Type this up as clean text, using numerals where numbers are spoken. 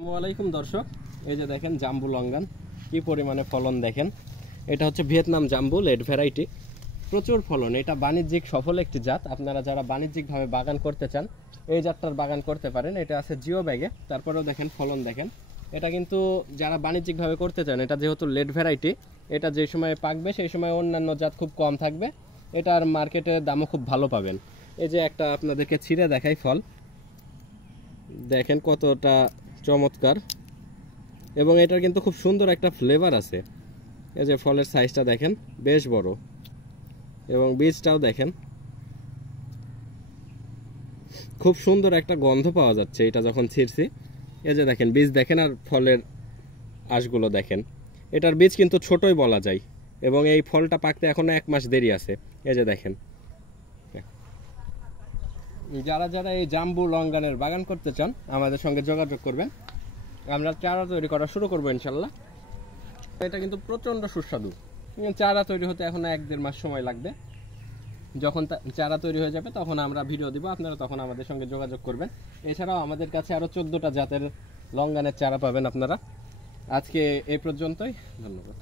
আসসালামাইকুম দর্শক, এই যে দেখেন জাম্বু লঙ্গান কি পরিমাণে ফলন দেখেন। এটা হচ্ছে ভিয়েতনাম জাম্বু লেট ভ্যারাইটি, প্রচুর ফলন। এটা বাণিজ্যিক সফল একটি জাত। আপনারা যারা বাণিজ্যিকভাবে বাগান করতে চান এই জাতটার বাগান করতে পারেন। এটা আছে জিও ব্যাগে, তারপরেও দেখেন ফলন দেখেন। এটা কিন্তু যারা বাণিজ্যিকভাবে করতে চান, এটা যেহেতু লেট ভ্যারাইটি, এটা যে সময় পাকবে সেই সময় অন্যান্য জাত খুব কম থাকবে, এটার মার্কেটে দামও খুব ভালো পাবেন। এই যে একটা আপনাদেরকে ছিঁড়ে দেখাই ফল, দেখেন কতটা চমৎকার, এবং এটার কিন্তু খুব সুন্দর একটা ফ্লেভার আছে। এই যে ফলের সাইজটা দেখেন বেশ বড়, এবং বীজটাও দেখেন খুব সুন্দর একটা গন্ধ পাওয়া যাচ্ছে এটা যখন ছিঁড়ছি। এই যে দেখেন বীজ দেখেন, আর ফলের আঁশগুলো দেখেন। এটার বীজ কিন্তু ছোটই বলা যায়, এবং এই ফলটা পাকতে এখনো 1 মাস দেরি আছে। এই যে দেখেন, যারা যারা এই জাম্বু লঙ্গানের বাগান করতে চান আমাদের সঙ্গে যোগাযোগ করবেন, আমরা চারা তৈরি করা শুরু করবো ইনশাল্লাহ। এটা কিন্তু প্রচণ্ড সুস্বাদু। চারা তৈরি হতে এখন 1-1.5 মাস সময় লাগবে। যখন চারা তৈরি হয়ে যাবে তখন আমরা ভিডিও দিব, আপনারা তখন আমাদের সঙ্গে যোগাযোগ করবেন। এছাড়াও আমাদের কাছে আরও 14টা জাতের লঙ্গানের চারা পাবেন আপনারা। আজকে এই পর্যন্তই, ধন্যবাদ।